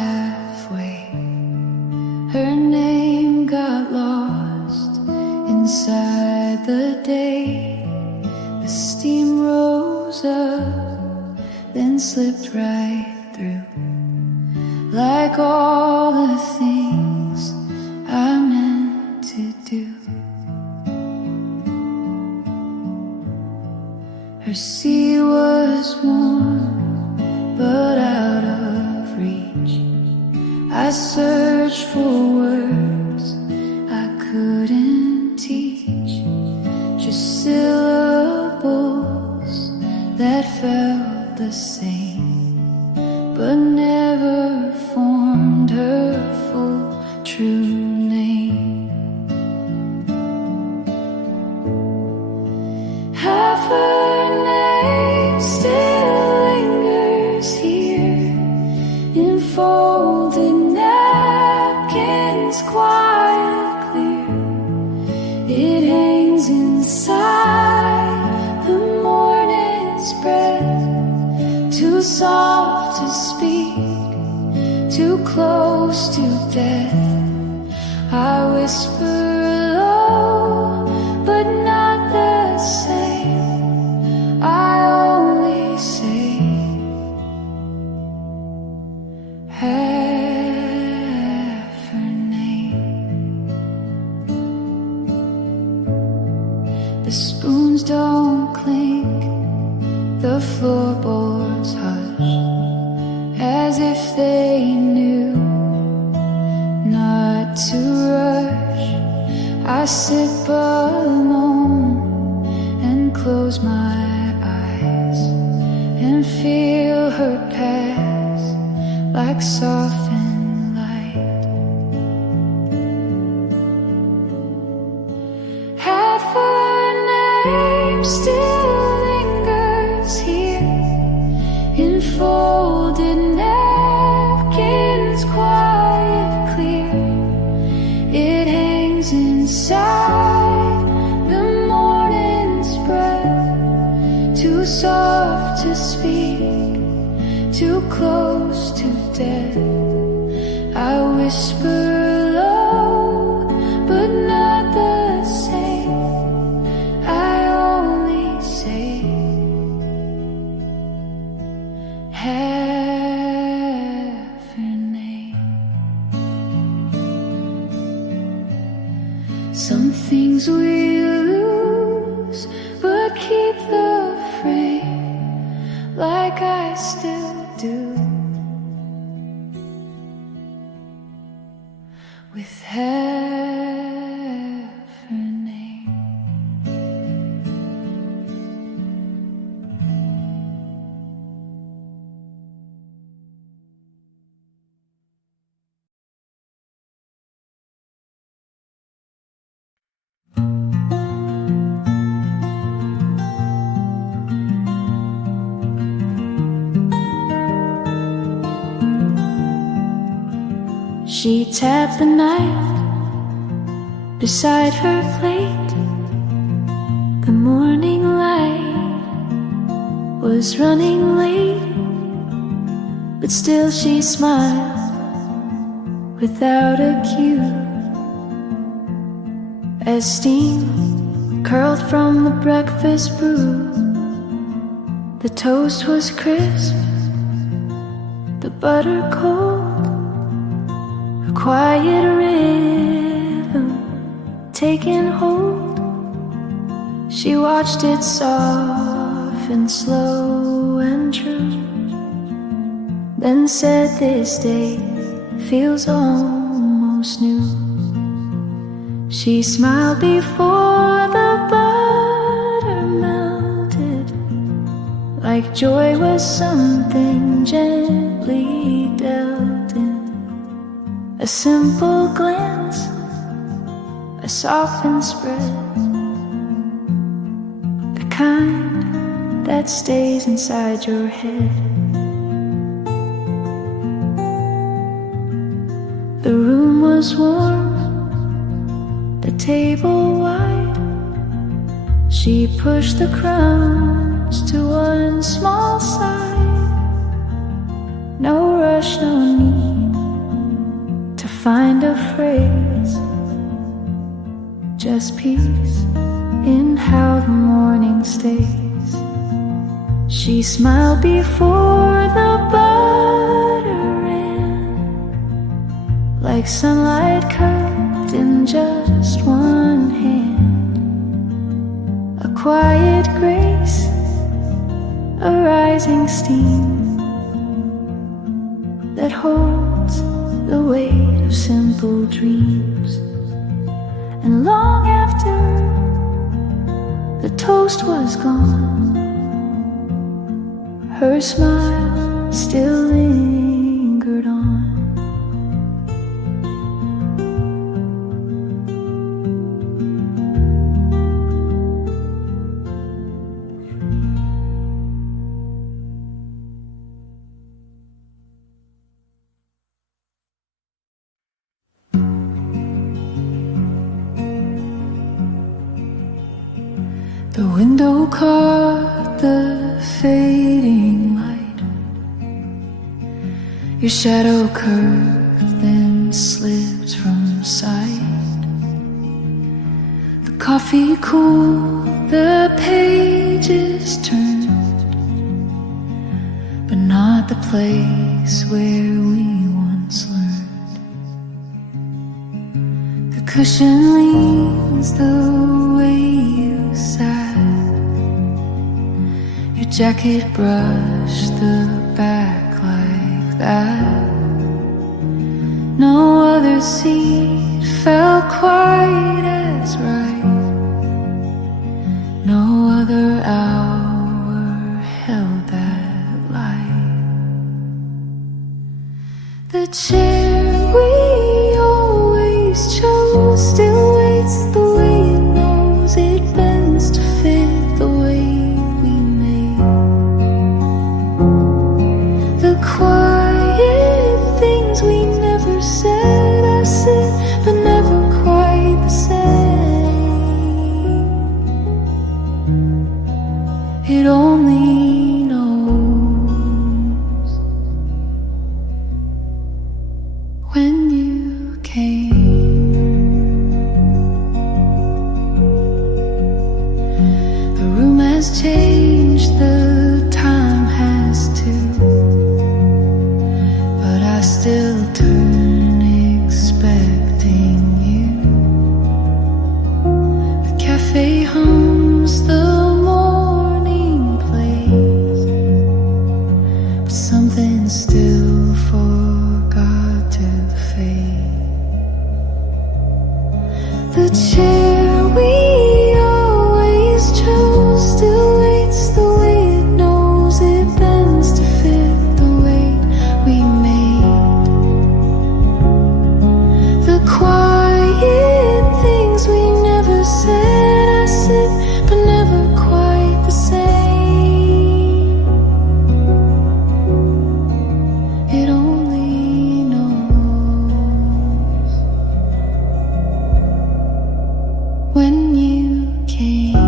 halfway. Her name got lost inside the day. The steam rose up, then slipped right through, like all the things I meant to do. Her sea was warm, but out of reach. I searched for words I couldn't teach, just syllables that felt the same, but never formed her full true name. Half her name still lingers here in folded napkins, quiet clear. It hangs inside the morning's breath, too soft to speak, too close to death. I whisper low, but not the same. I only say half her name. The spoons don't clink, the floorboards hush, as if they knew not to rush. I sit alone and close my eyes and feel her pass like softened light. Half her name still lingers here in folded napkins, quiet clear. It hangs inside the morning's breath, too soft to speak, too close to death. I whisper low, but not the same. I only say half her name. Some things we lose, but keep the frame, like I still do, with half her name. She tapped the knife beside her plate. The morning light was running late, but still she smiled without a cue, as steam curled from the breakfast brew. The toast was crisp, the butter cold, a quiet rhythm taking hold. She watched it soften, slow and true, then said, "This day feels almost new." She smiled before the butter melted, like joy was something gently dealt in. A simple glance, a softened spread, the kind that stays inside your head. The room was warm, the table wide. She pushed the crumbs to one small side. No rush, no need find a phrase, just peace in how the morning stays. She smiled before the butter ran, like sunlight cupped in just one hand. A quiet grace, a rising steam that holds the weight of simple dreams. And long after the toast was gone, her smile still lingered on. The window caught the fading light. Your shadow curved, then slipped from sight. The coffee cooled, the pages turned, but not the place where we once learned. The cushion leans the way you sat. Your jacket brushed the back like that. No other seat felt quite as right. No other hour held that light. The chair we always chose still waits the way it knows. It bends to fit the way we made. The quiet things we never said are said, but never quite the same. It only knows when you came. The room has changed, the time has too, but I still turn expecting you. The cafe hums, the morning plays, but something still forgot to fade. The chair we always chose still waits the way it knows. It bends to fit the weight we made. The quiet things we never said are said, but never quite the same. It only knows when you came.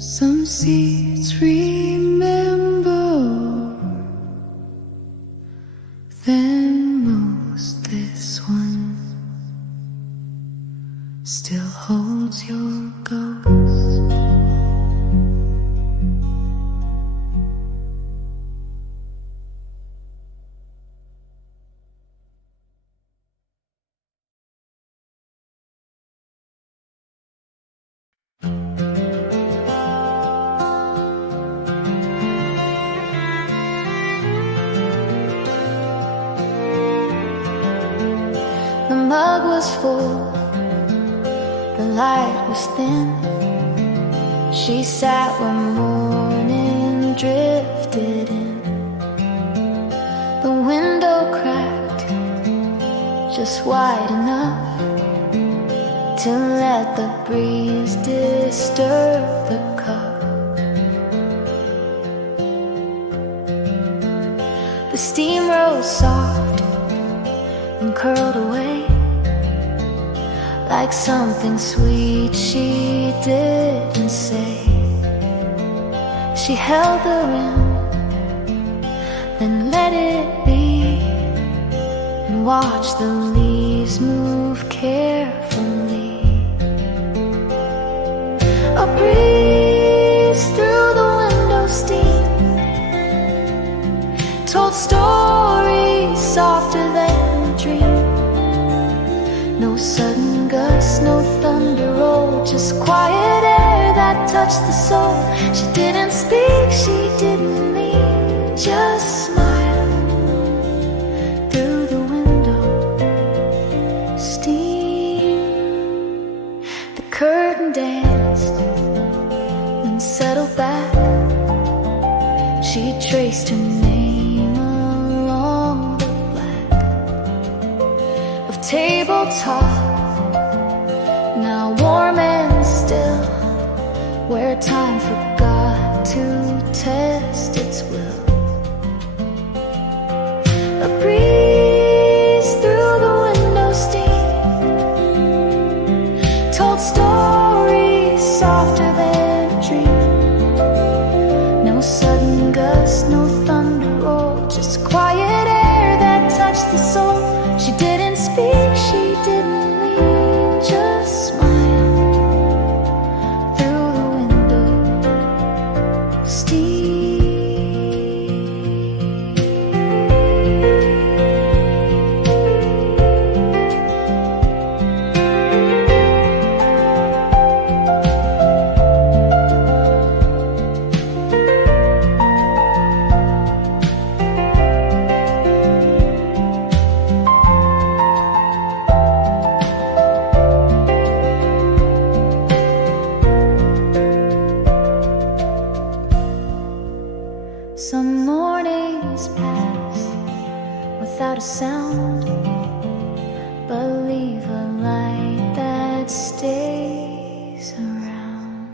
Some seats remember, then most this one still holds your ghost. The mug was full, the light was thin. She sat when morning drifted in. The window cracked just wide enough to let the breeze disturb the like something sweet she didn't say. She held the rim, then let it be, and watched the leaves move carefully. A breeze through the window steam told stories softer than a dream. No sudden gust, no thunder roll, just quiet air that touched the soul. She didn't speak, she didn't lean, just smiled through the window steam. The curtain danced, then settled back. She traced her name along the black of tabletop, now warm and still, where time forgot to test its will. A breeze through the window steam told stories softer than a dream. No sudden gust, no thunder roll, just quiet air that touched the soul. She didn't speak, she didn't lean, just smiled through the window steam. Some mornings pass without a sound, but leave a light that stays around.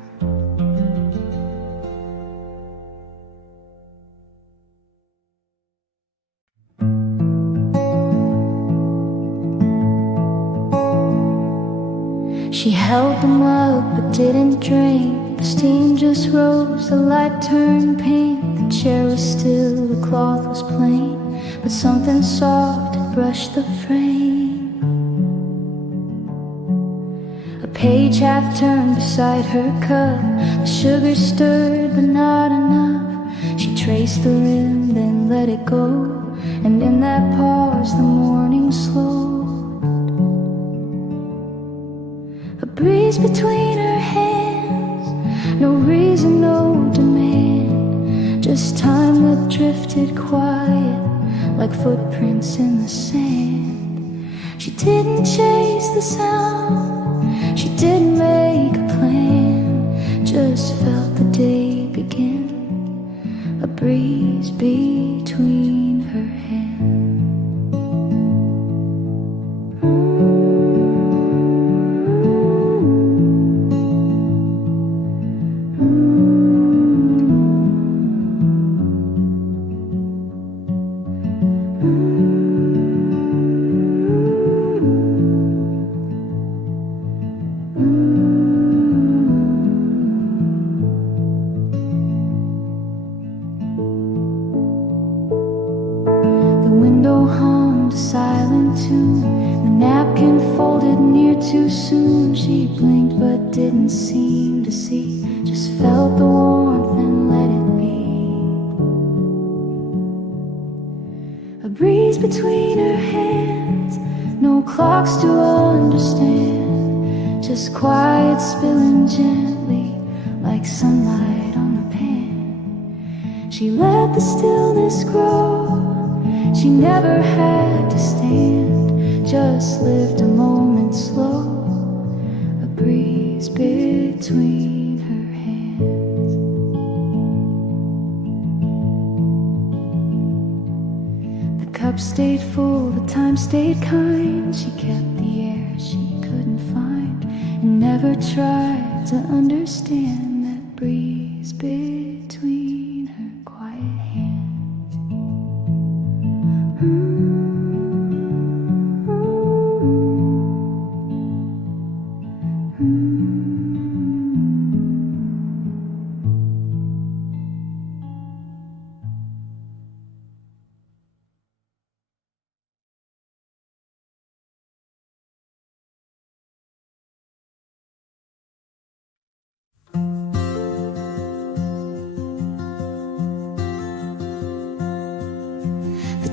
She held them up but didn't drain. The steam just rose, the light turned pink. The chair was still, the cloth was plain, but something soft had brushed the frame. A page half turned beside her cup, the sugar stirred but not enough. She traced the rim, then let it go, and in that pause the morning slowed. A breeze between her hands, no reason, no demand, just time that drifted quiet like footprints in the sand. She didn't chase the sound, she didn't make a plan, just felt the day begin, a breeze between her hands. Too soon, she blinked but didn't seem to see, just felt the warmth and let it be. A breeze between her hands, no clocks to understand, just quiet spilling gently like sunlight on a pan. She let the stillness grow, she never had to stand, just lived a moment slow, a breeze between her hands. The cup stayed full, the time stayed kind, she kept the air she couldn't find, and never tried to understand that breeze between her quiet hands.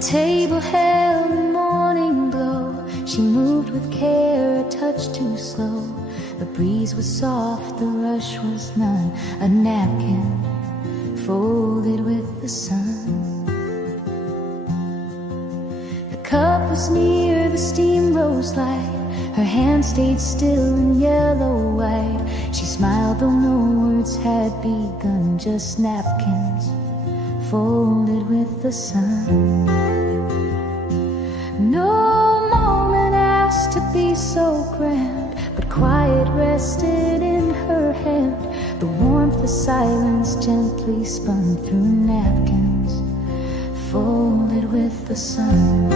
table held the morning glow. She moved with care, a touch too slow. The breeze was soft, the rush was none. A napkin folded with the sun. The cup was near, the steam rose light. Her hand stayed still in yellow white. She smiled though no words had begun. Just napkins folded with the sun. No moment asked to be so grand, but quiet rested in her hand. The warmth of silence gently spun through napkins folded with the sun.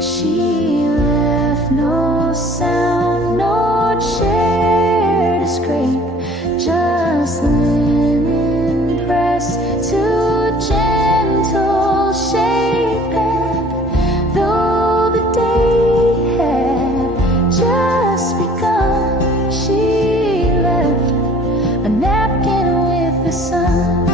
She left no sound, no chair to scrape, just linen pressed to gentle shape. And though the day had just begun, she left a napkin with the sun.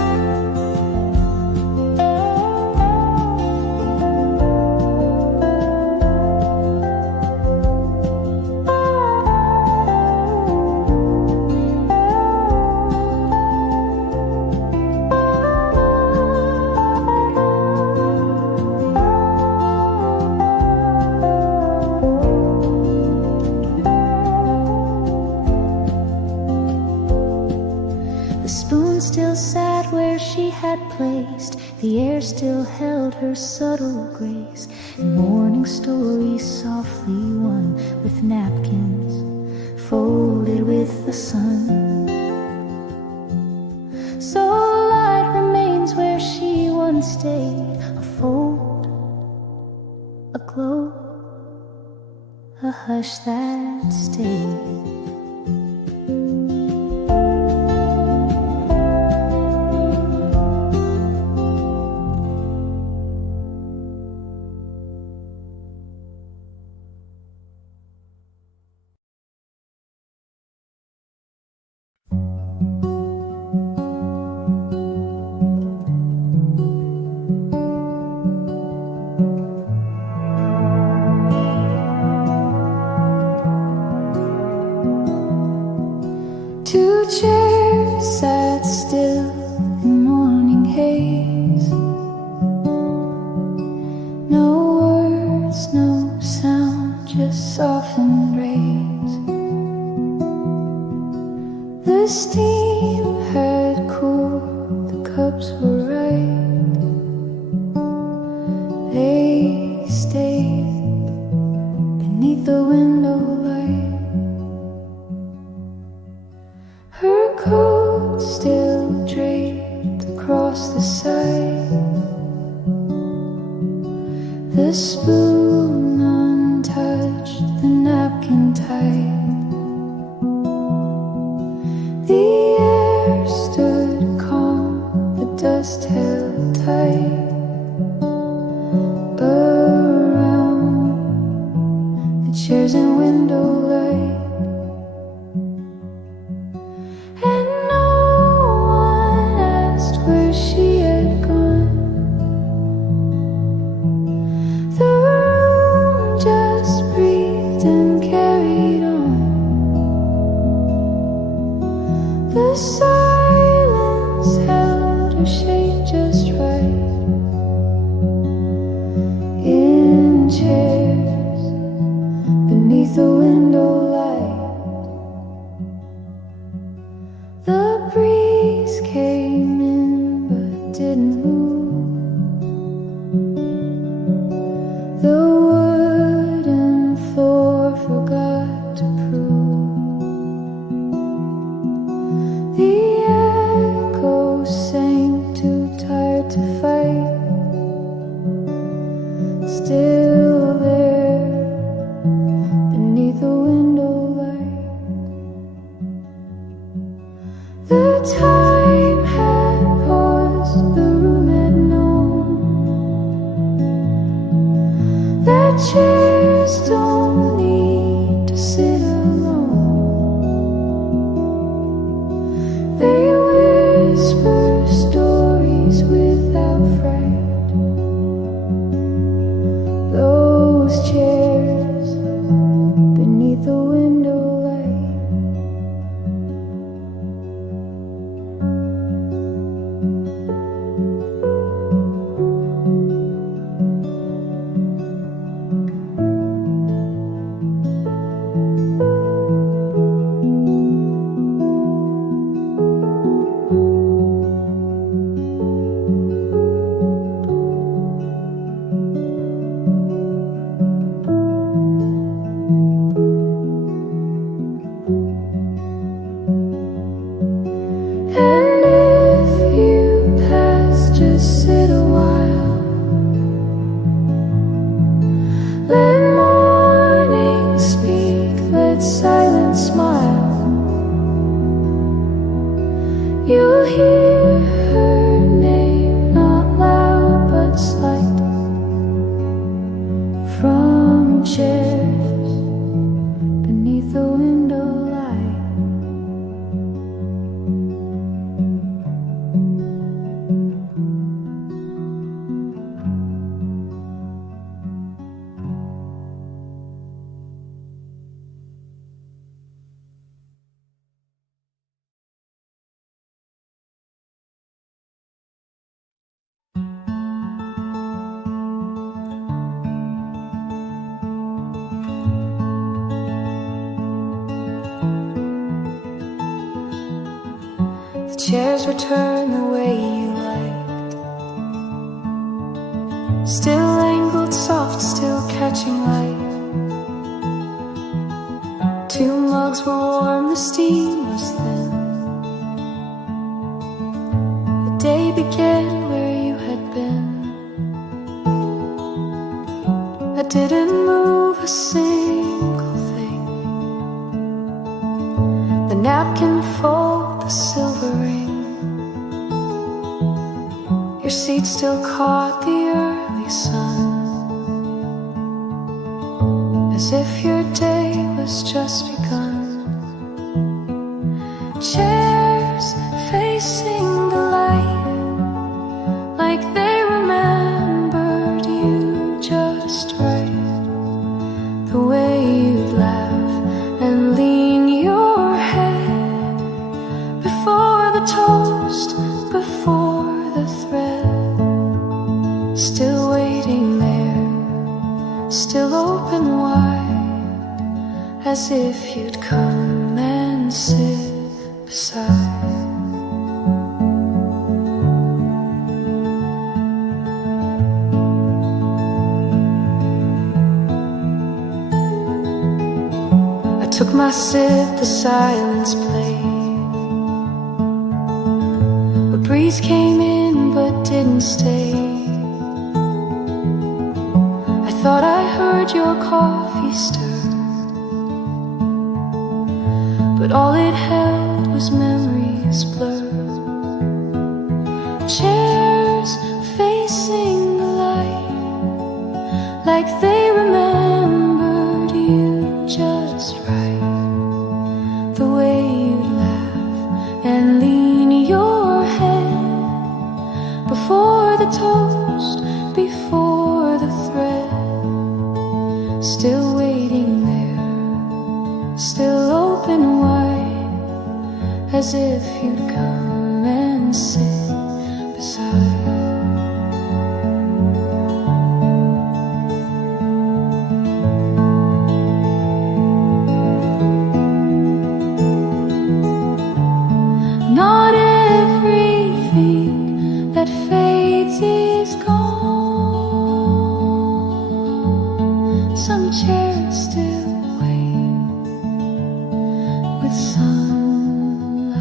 Still sat where she had placed. The air still held her subtle grace. And morning stories softly won with napkins folded with the sun. So light remains where she once stayed. A fold, a glow, a hush that stayed. Two chairs sat still in morning haze. No words, no sound, just softened rays. The steam had cooled, the cups were right. They stayed beneath the window light. Her coat still draped across the side. The spoon untouched, the napkin tight. The air stood calm, the dust held tight. Around the chairs and window light. The silence held her shape just right. In chairs beneath the window light. The breeze came in but didn't move. The wooden floor forgot to prove. The echo sank, too tired to fight. Still there, beneath the window light. The time had paused, the room had known that chairs don't need to sit alone. chairs were turned the way you liked, still angled soft, still catching light. Two mugs were warm, the steam was thin. The day began where you had been. I didn't move a single thing. The napkin fold, the silver ring. Your seat still caught the early sun, as if your day was just begun. Chairs facing the light, like they remembered you just right. The way you'd laugh and lean your head before the toast, before the thread. Still waiting there, still open wide, as if you'd come and sit beside. I took my sip, the silence played. A breeze came in but didn't stay. I thought I heard your coffee stir, but all it held was memories blurred. Chairs facing the light, like they remembered you just right. The way you'd laugh and lean your head before the toast, before the thread. Still waiting there, still open wide, as if you'd come and sit beside. Not everything that fades is gone. Some chairs still wait with sunlight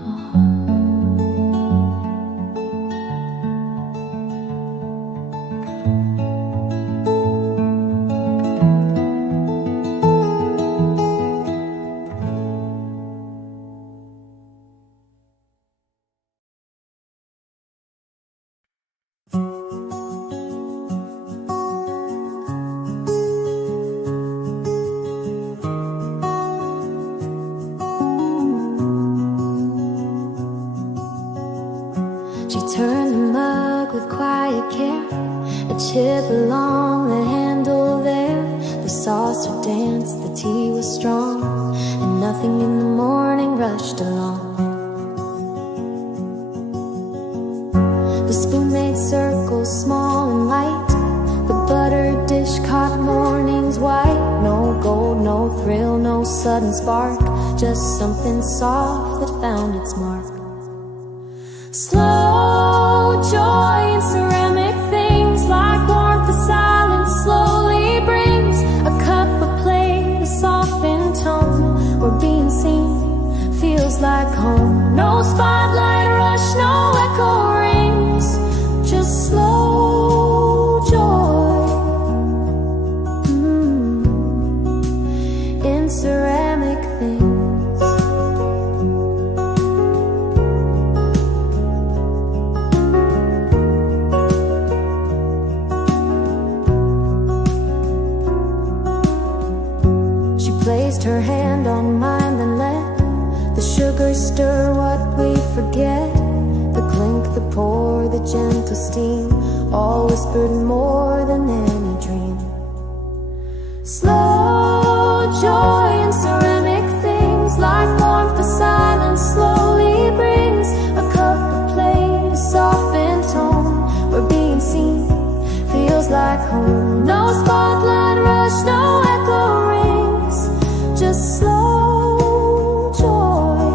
on. She turned the mug with quiet care, a chip along the handle there. The saucer danced, the tea was strong, and nothing in the morning rushed along. The spoon made circles small and light, the buttered dish caught morning's white. No gold, no thrill, no sudden spark, just something soft that found its mark. Slow joy in ceramic things, like warmth the silence slowly brings. A cup, a plate, a softened tone, where being seen feels like home. No spotlight rush, no echo rings, just slow joy in ceramic things. Placed her hand on mine, then let the sugar stir what we forget. The clink, the pour, the gentle steam, all whispered more than any dream. Slow joy in ceramic things, like warmth the silence slowly brings. A cup, a plate, a softened tone, where being seen feels like home. No spotlight rush, no echo rings, just slow joy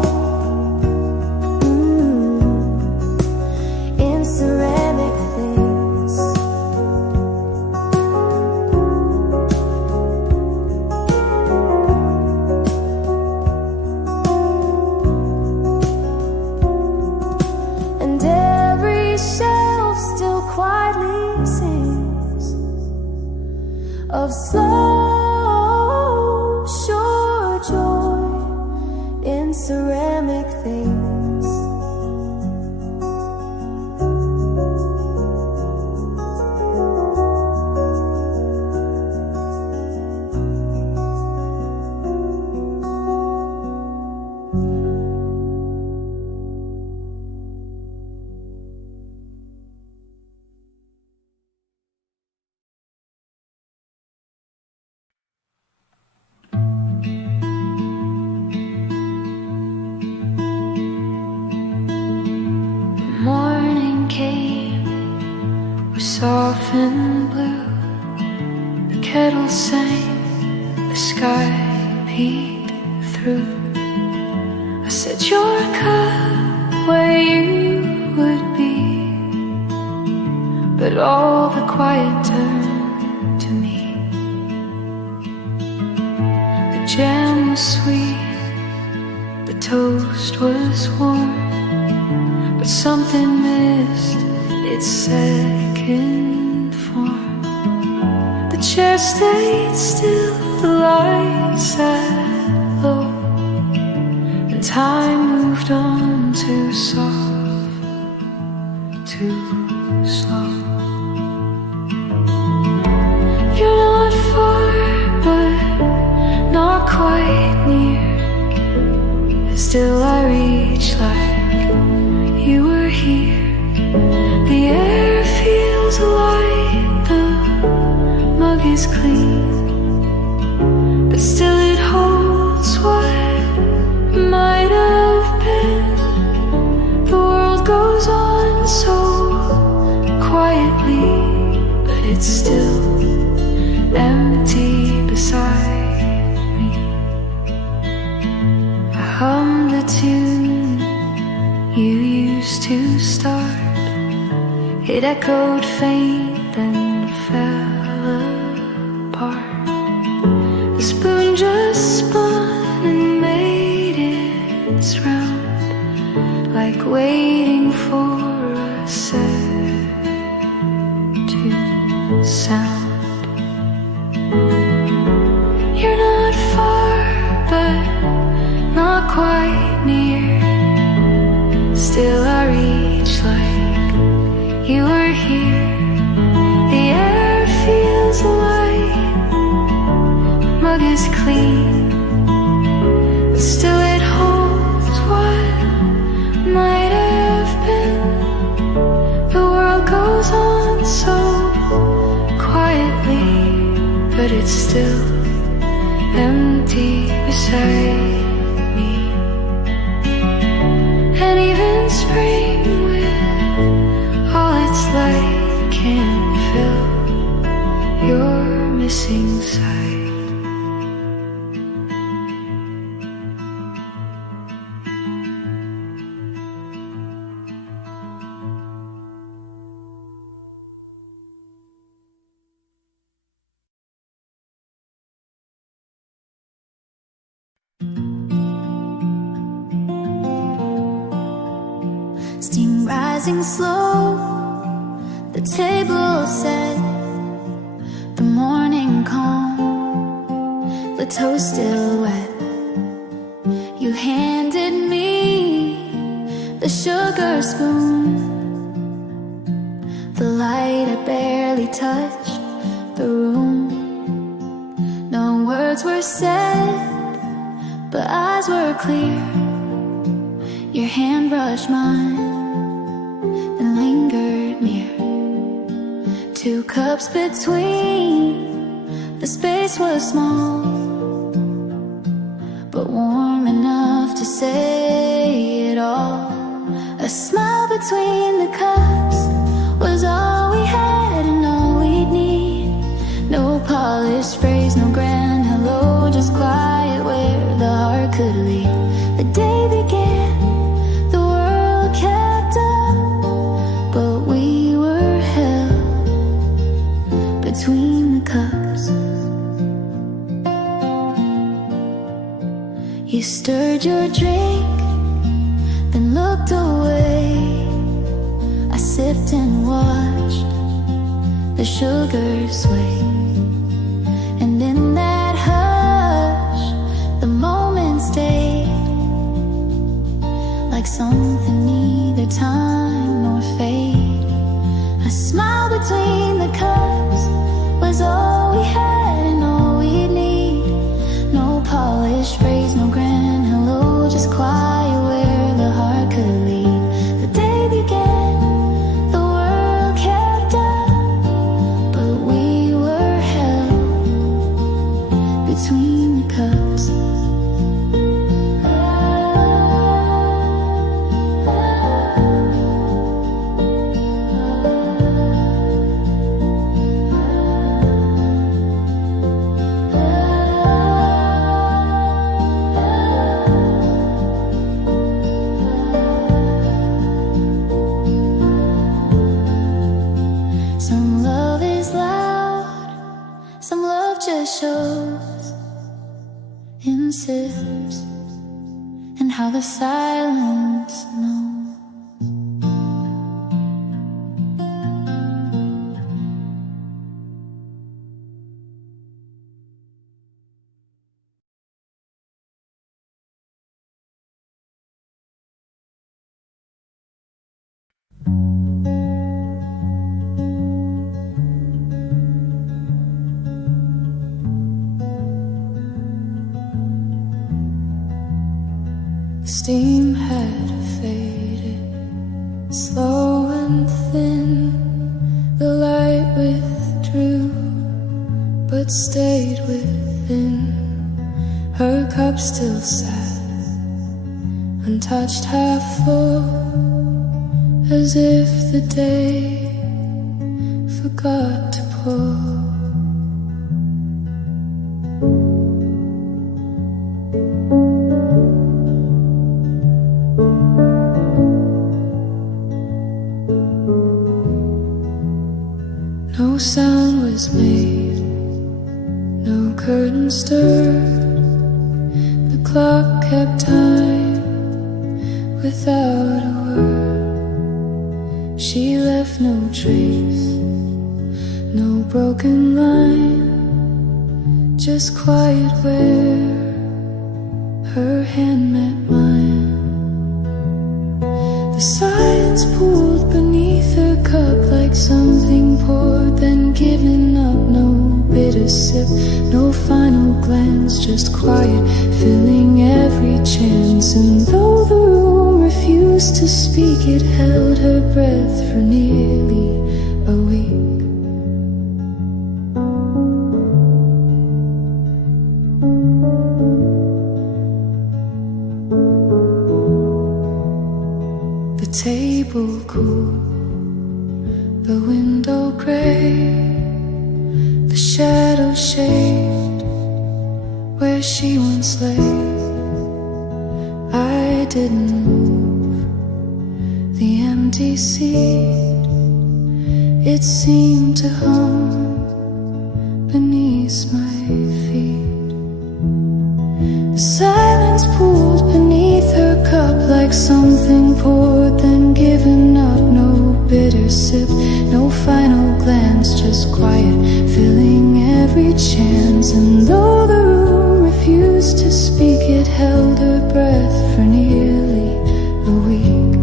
of slow, sure joy in ceramic things. Morning came, was soft and blue. The kettle sang, the sky peeked through. I set your cup where you would be, but all the quiet turned to me. The jam was sweet, the toast was warm, but something missed its second form. The chair stayed still, the lights sat low, and time moved on too soft, too slow. You're not far, but not quite near. Still I reach like you were here. The air feels light, the mug is clean, but still it holds what might have been. The world goes on so quietly, but it's still empty beside me. I hum the tune you used to start. It echoed faint and fell apart. The spoon just spun and made its round, like waiting for a set to sound. You're not far, but not quite near. Still I reach like you were here. The air feels light, the mug is clean, but still it holds what might have been. The world goes on so quietly, but it's still empty beside me. And even spring with all its light can't fill your missing side. Steam rising slow, the table set, the morning calm, the toast still wet. You handed me the sugar spoon, the light had barely touched the room. No words were said, but eyes were clear. Your hand brushed mine and lingered near. 2 cups between, the space was small, but warm enough to say it all. A smile between the cups was all we had and all we'd need. No polished phrase, no grand hello, just quiet where the heart could lead. The day began, the world kept up, but we were held between the cups. You stirred your drink, then looked away. I sipped and watched the sugar sway. just shows in sips and how the silence knows. Steam had faded, slow and thin. The light withdrew, but stayed within. Her cup still sat, untouched, half full, as if the day forgot to pour. No sound was made, no curtain stirred. The clock kept time without a word. She left no trace, no broken line, just quiet where her hand met mine. The silence pooled beneath her cup like something poured, then given up. No bitter sip, no final glance, just quiet, filling every chance. And though the room refused to speak, it held her breath for nearly a week. The table cool, the window gray, the shadow shaped where she once lay. I didn't move the empty seat, it seemed to hum beneath my feet. The silence pooled beneath her cup like something poured, then given up. No bitter sip, no final glance, just quiet, filling every chance. And though the room refused to speak, it held her breath for nearly a week.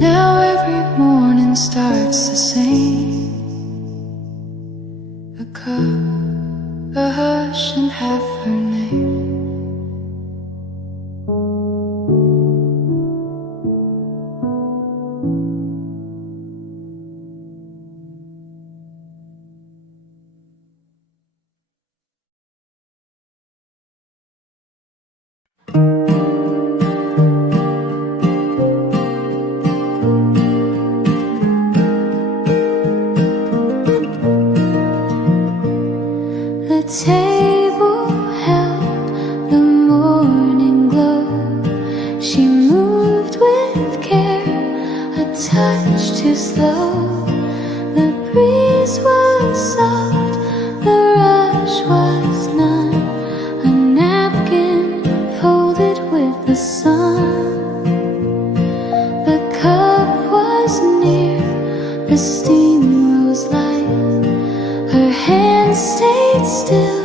Now every morning starts the same. A cup, a hush, and half her name. The table held the morning glow. She moved with care, a touch too slow. The breeze was soft, the rush was none. A napkin folded with the sun. The cup was near, the steam rose light. Her hands stayed still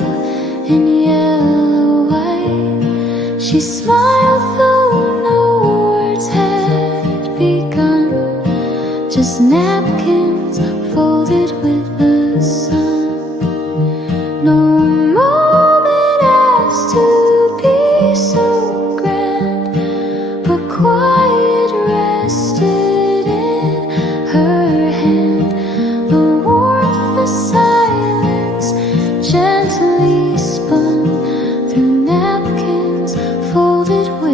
in yellow white. She smiled though no words had begun, just napkins folded with the sun. No moment asked to be so grand, but quiet rested in her hand. The warmth, the silence, gently spun through napkins folded with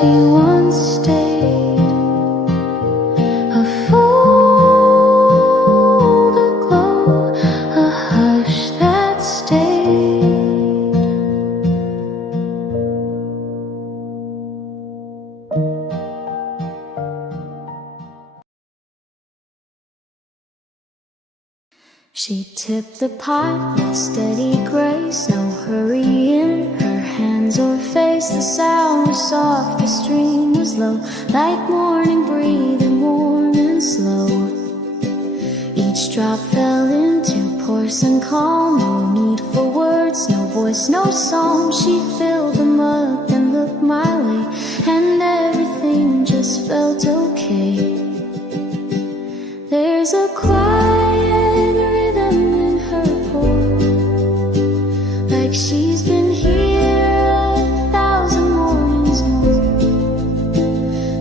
she once stayed, a fold aglow, a hush that stayed. She tipped the pot with steady grace, no hurry in her hands or face. The sound was soft, the stream was low, like morning breathing warm and slow. Each drop fell into pores and calm, no need for words, no voice, no song. She filled the mug and looked my way, and everything just felt okay. There's a quiet rhythm in her pore, like she's been here 1,000 mornings more.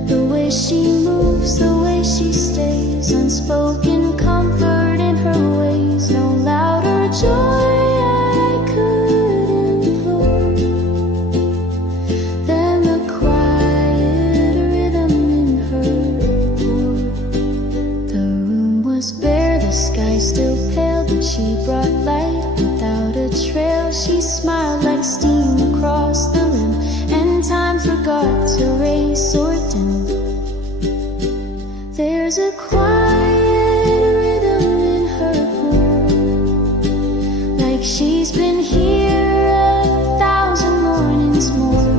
The way she moves, the way she stays, unspoken comfort in her ways. No louder joy I could implore than the quiet rhythm in her pore. The room was bare, the sky still pale, but she brought light without a trail. She smiled like steam across the rim, and time forgot to race or dim. There's a quiet rhythm in her pore, like she's been here 1,000 mornings more.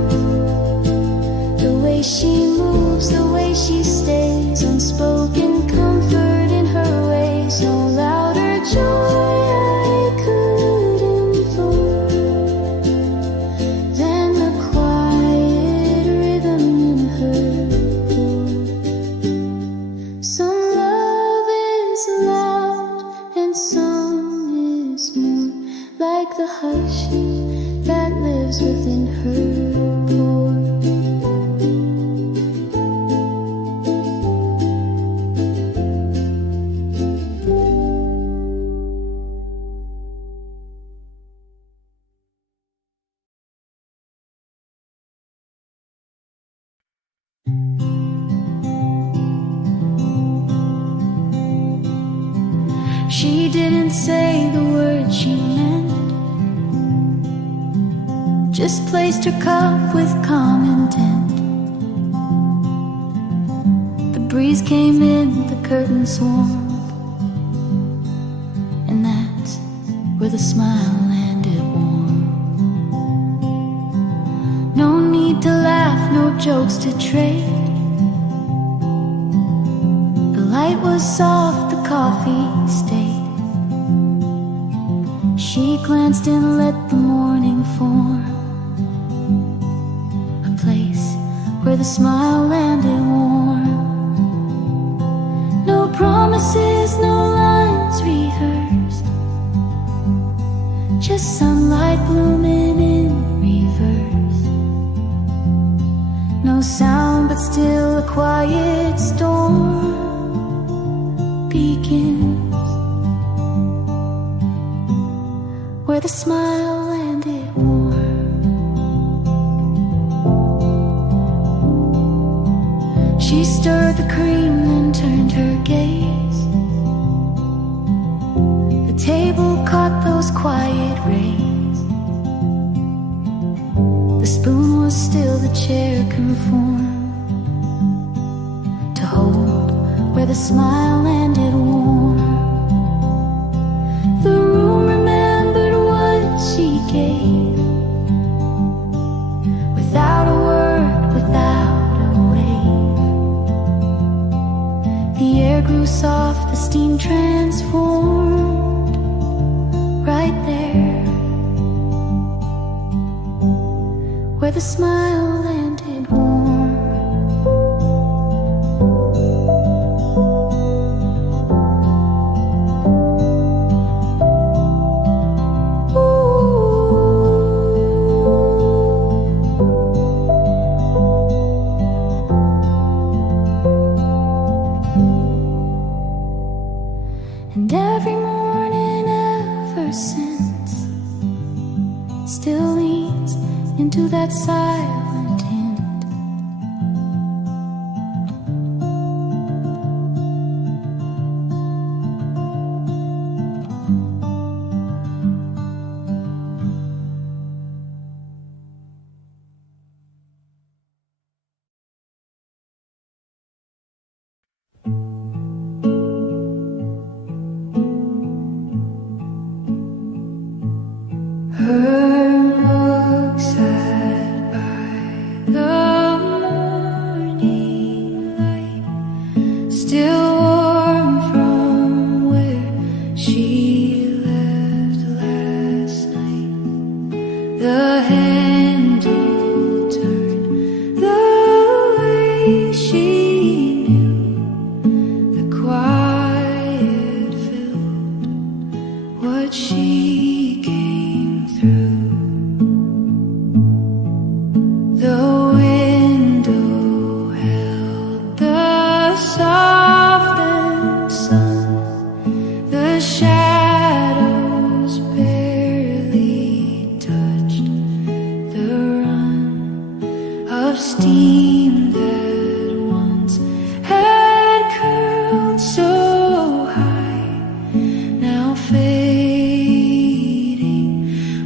The way she moves, the way she stays, unspoken comfort in her ways. No louder joy I could implore than the quiet rhythm in her pore. Some love is loud and some is more, like the hush that lives within her pore. She didn't say the words she meant, just placed her cup with calm intent. The breeze came in, the curtains warmed, and that's where the smile landed warm. No need to laugh, no jokes to trade. The light was soft, the coffee stayed. She glanced and let the morning form a place where the smile landed warm. No promises, no lines rehearsed, just sunlight blooming in reverse. No sound, but still a quiet storm begins, where the smile landed warm. She stirred the cream and turned her gaze. The table caught those quiet rays. The spoon was still, the chair conformed to hold where the smile landed warm. The room remembered what she gave, without a word, without a wave. The air grew soft, the steam transformed right there, where the smile landed warm. And every morning ever since still leans into that silent hint The window held the softened sun. The shadows barely touched the run of steam that once had curled so high, now fading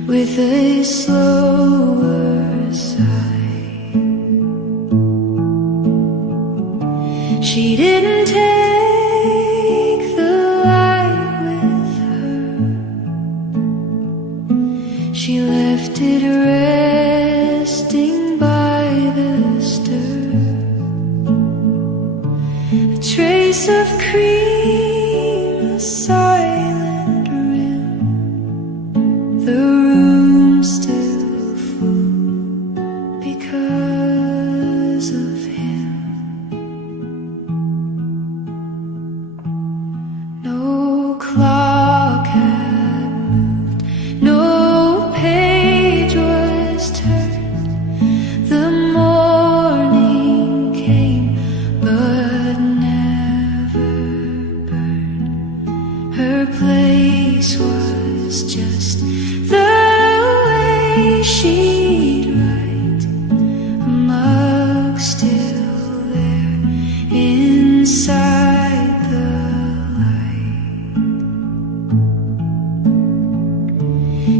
with a slower sigh. She didn't take the light with her. She left it resting by the stir. A trace of cream, a silent rim. The room still full because of him. No clock had moved, no page was turned. The morning came, but never burned. Her place was just the way she'd write, a mug still there inside the light.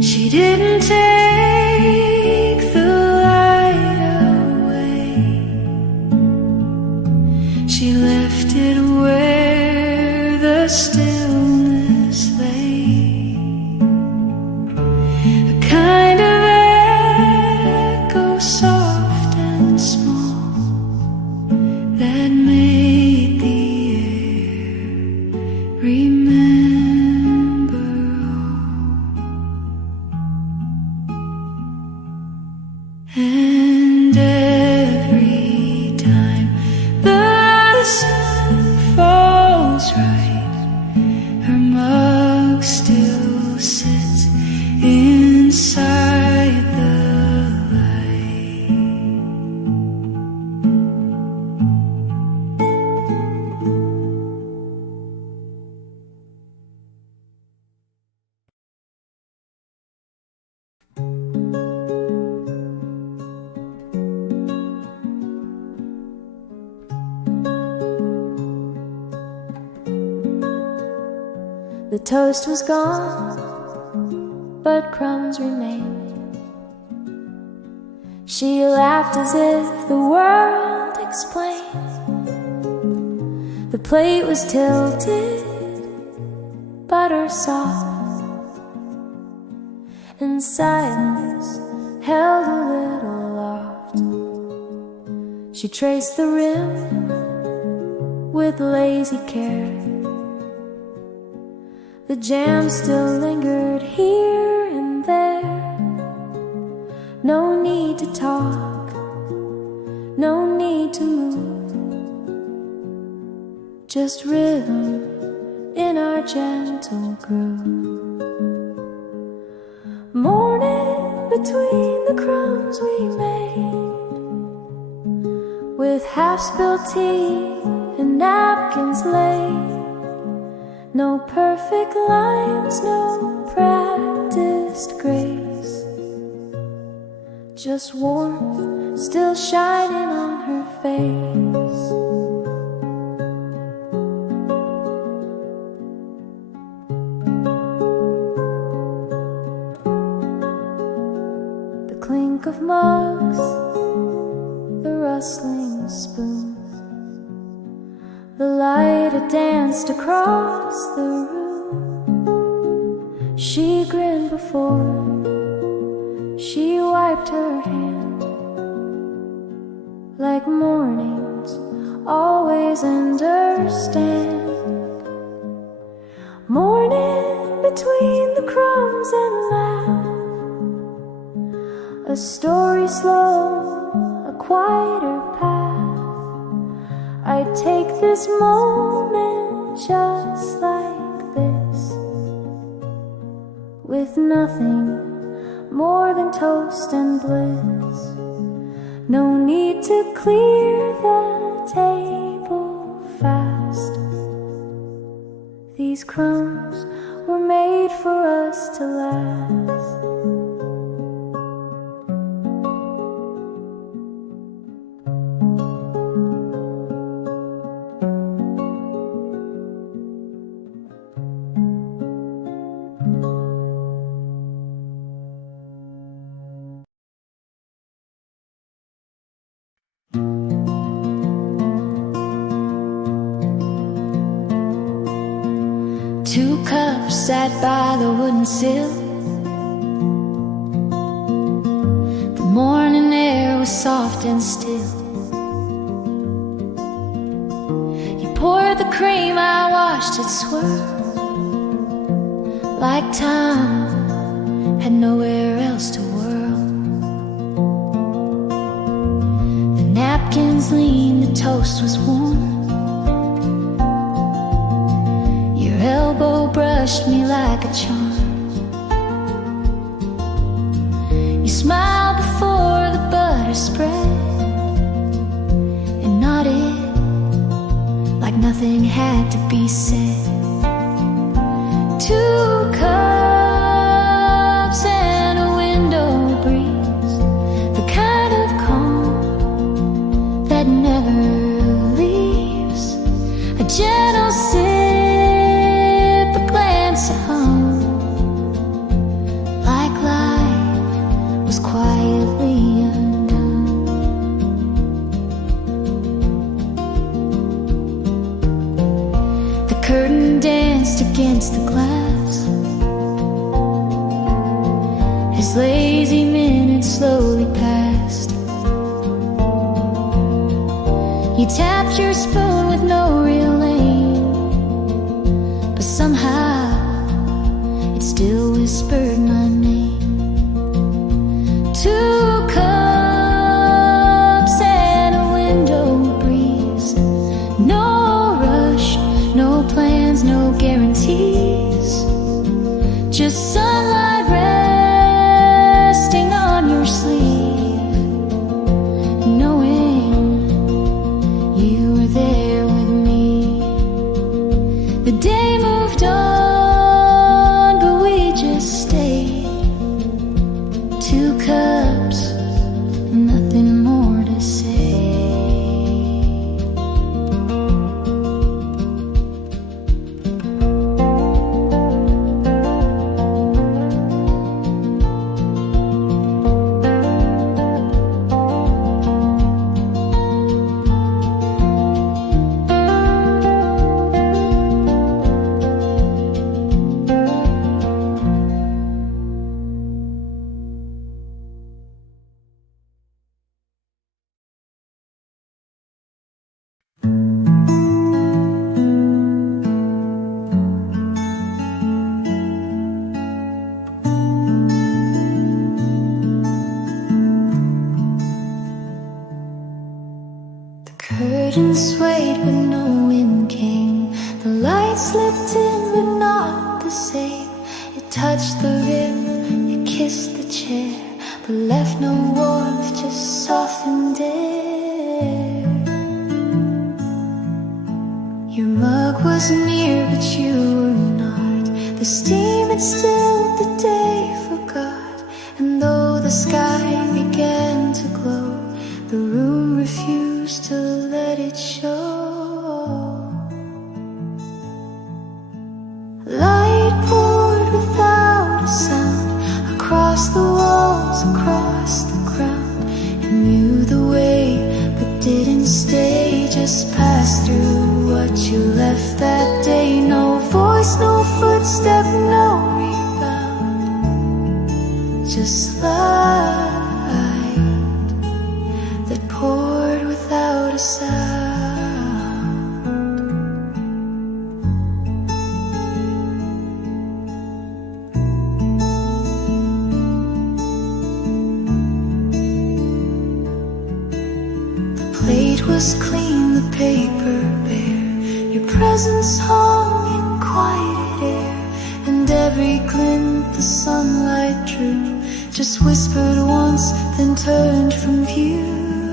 She didn't take the light away. She left it where the stillness lay. A kind of echo, soft and small, that made the air remember all. And every time the sun falls right, her mug still sits inside the light. The toast was gone, but crumbs remained. She laughed as if the world explained. The plate was tilted, butter soft, and silence held a little loft. She traced the rim with lazy care. The jam still lingered here and there. No need to talk, no need to move, just rhythm in our gentle groove. Morning between the crumbs we made, with half-spilled tea and napkins laid. No perfect lines, no practiced grace, just warmth still shining on her face. The clink of mugs, the rustling spoons, the light had danced across the room. She grinned before she wiped her hand, like mornings always understand. Morning between the crumbs and laugh, a story slow, a quieter path. I'd take this moment just like this, with nothing more than toast and bliss. No need to clear the table fast. These crumbs were made for us to last. Two cups sat by the wooden sill. The morning air was soft and still. You poured the cream, I watched it swirl, like time had nowhere else to whirl. The napkins leaned, the toast was warm. Elbow brushed me like a charm. You smiled before the butter spread and nodded like nothing had to be said. Two cups and a window breeze, the kind of calm that never leaves. A gentle sip, like life was quietly undone. The curtain danced against the glass as lazy minutes slowly passed. You tapped your spoon with no real aim, but somehow still whispered my name. Two cups and a window breeze. No rush, no plans, no guarantees. Just sunlight resting on your sleeve, knowing you were there with me. The day moved on, two cups and nothing more to say. Curtains swayed but no wind came. The light slipped in but not the same. It touched the rim, it kissed the chair, but left no warmth, just softened air. Your mug was near but you were not. The steam had stilled, the day forgot. And though the sky began to glow, the room refused to let it show. Light poured without a sound across the walls, across the ground. It knew the way but didn't stay, just passed through what you left that day. No voice, no footstep, no rebound, just light that poured without a sound. The plate was clean, the paper bare. Your presence hung in quieted air, and every glint the sunlight drew just whispered once, then turned from view.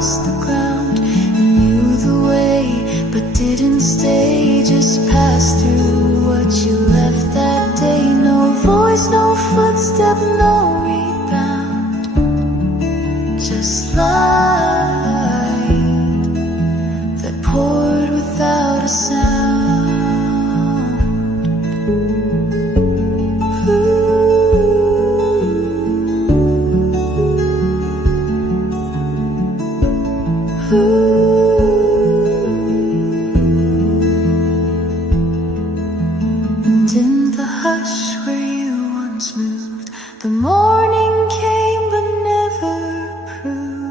across the ground and knew the way, but didn't stay. Just passed through what you left that day. No voice, no footstep, no rebound. Just light that poured without a sound. And in the hush where you once moved, the morning came but never proved.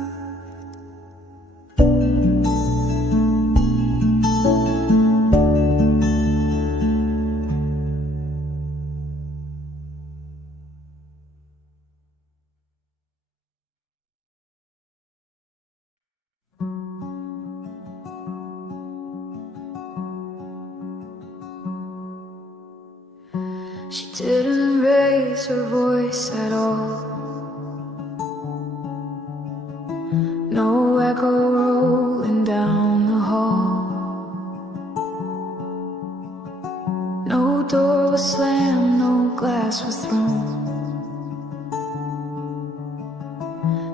She didn't raise her voice at all. No echo rolling down the hall. No door was slammed, no glass was thrown.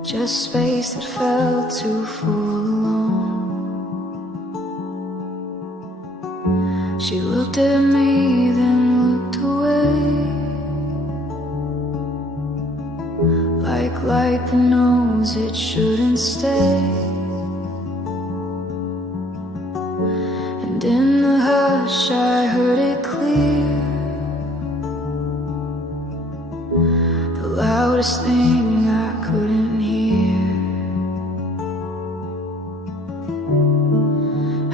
Just space that felt too full alone. She looked at me, then looked away, like light that knows it shouldn't stay. And in the hush I heard it clear, the loudest thing I couldn't hear.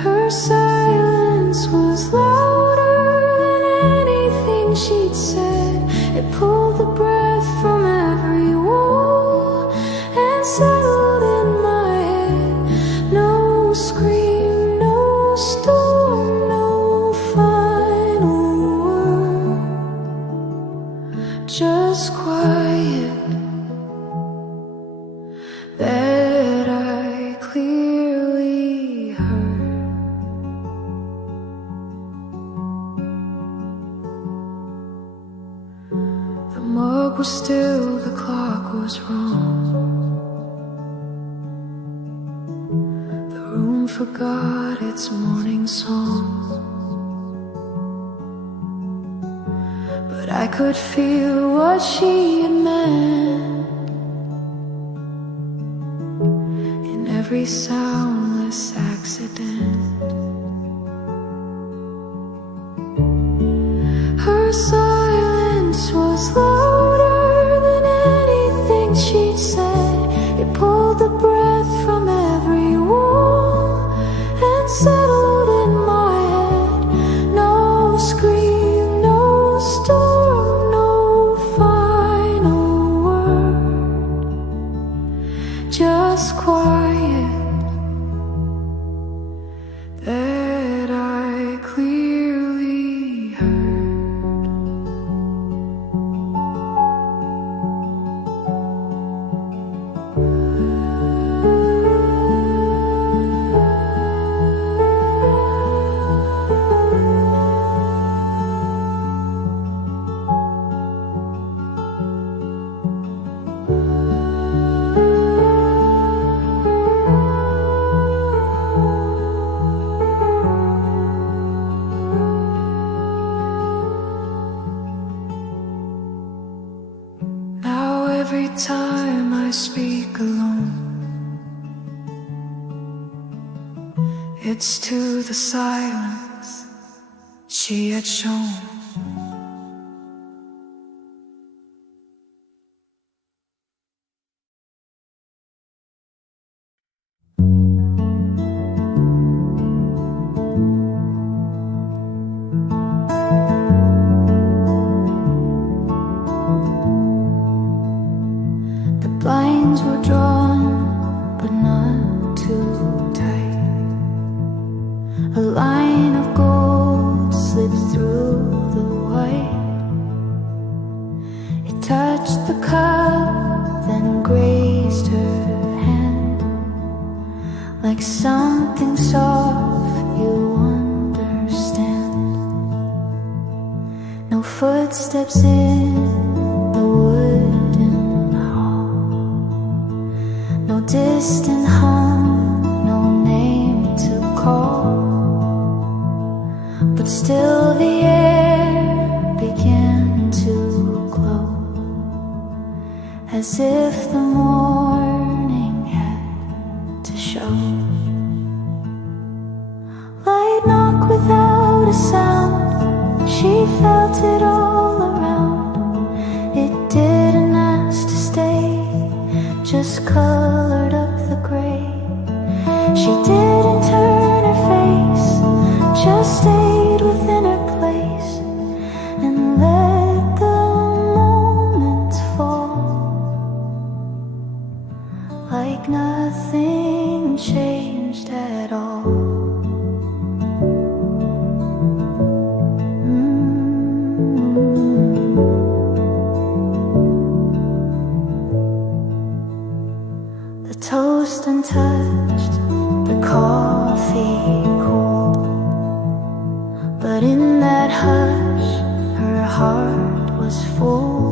Her silence was louder than anything she'd said. It pulled the breath from every wall and settled in my head. No scream, no storm, no final word. Just quiet that I clearly heard. The mug was still, the clock was wrong. The room forgot its morning song. But I could feel what she had meant in every soundless accident. Her silence was louder than anything she'd said. It pulled the breath from every wall and settled in my head. No scream, no storm, no final word. Just quiet that I clearly heard. Now every time I speak alone, it's to the silence she had shown. The blinds were drawn, but not too tight. A line of gold slipped through the footsteps in the wooden hall. No distant hum, no name to call. But still the air began to glow, as if the morning had to show. Light knock without a sound, she felt it all around. It didn't ask to stay, just colored up the gray. She didn't turn her face, just stayed within her place and let the moments fall like nothing changed at all. The toast untouched, the coffee cool, but in that hush, her heart was full.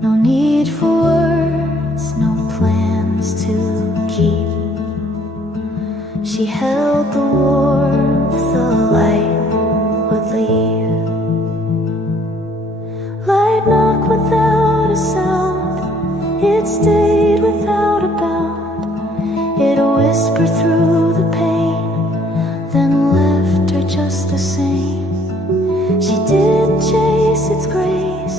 No need for words, no plans to keep. She held the warmth the light would leave. Light knock without a sound, it stayed without a bound. It whispered through the pain, then left her just the same. She didn't chase its grace,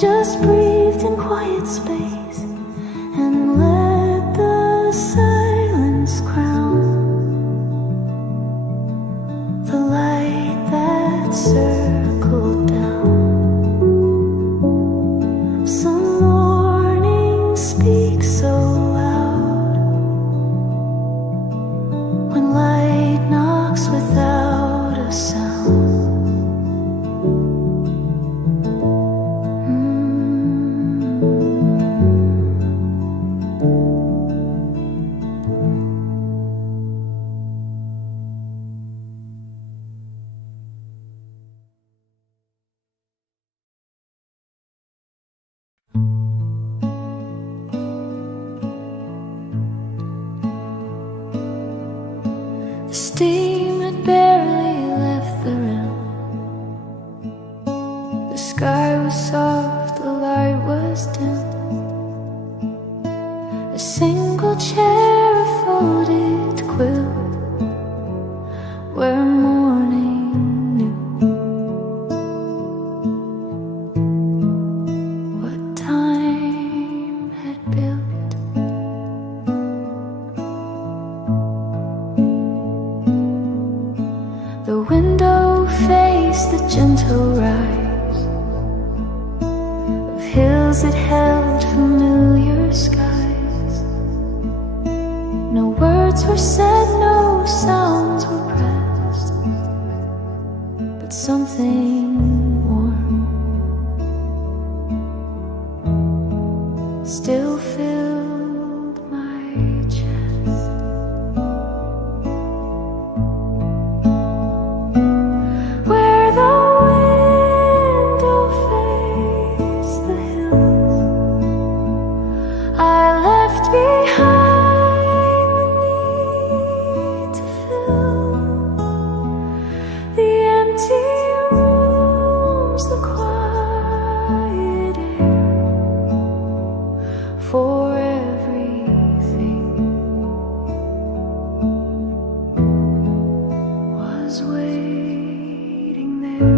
just breathed in quiet space and let the silence crown the light that circled down. Some mornings speak so loud when light knocks without a sound. The steam had barely left the room. The sky was soft, the light was dim. A single chair, a folded quilt, where morning knew what time had built. The window faced the gentle rise of hills that held familiar skies. No words were said, no sounds were pressed, but something warm still filled my chest. Where the window faced the hills, I left behind the need to fill the empty rooms, the quiet air, for everything was waiting there.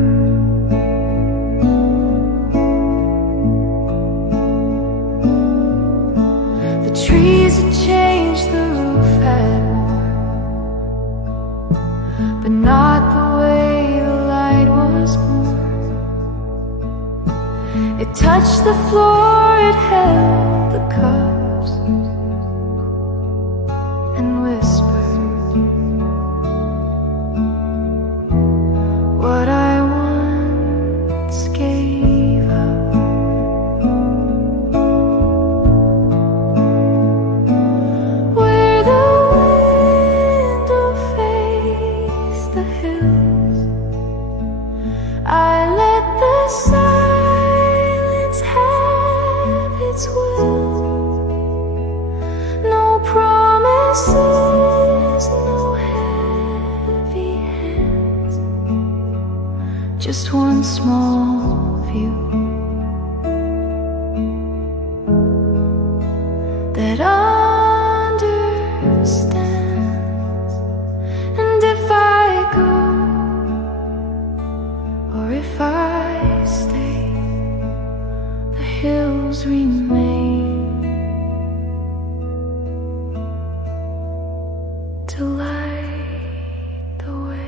The trees had changed, the roof had worn, but not the way the light was born. It touched the floor, it held the cups and whispered what I once gave up. Where the window faced the hills, I just one small view that understands. And if I go or if I stay, the hills remain to light the way.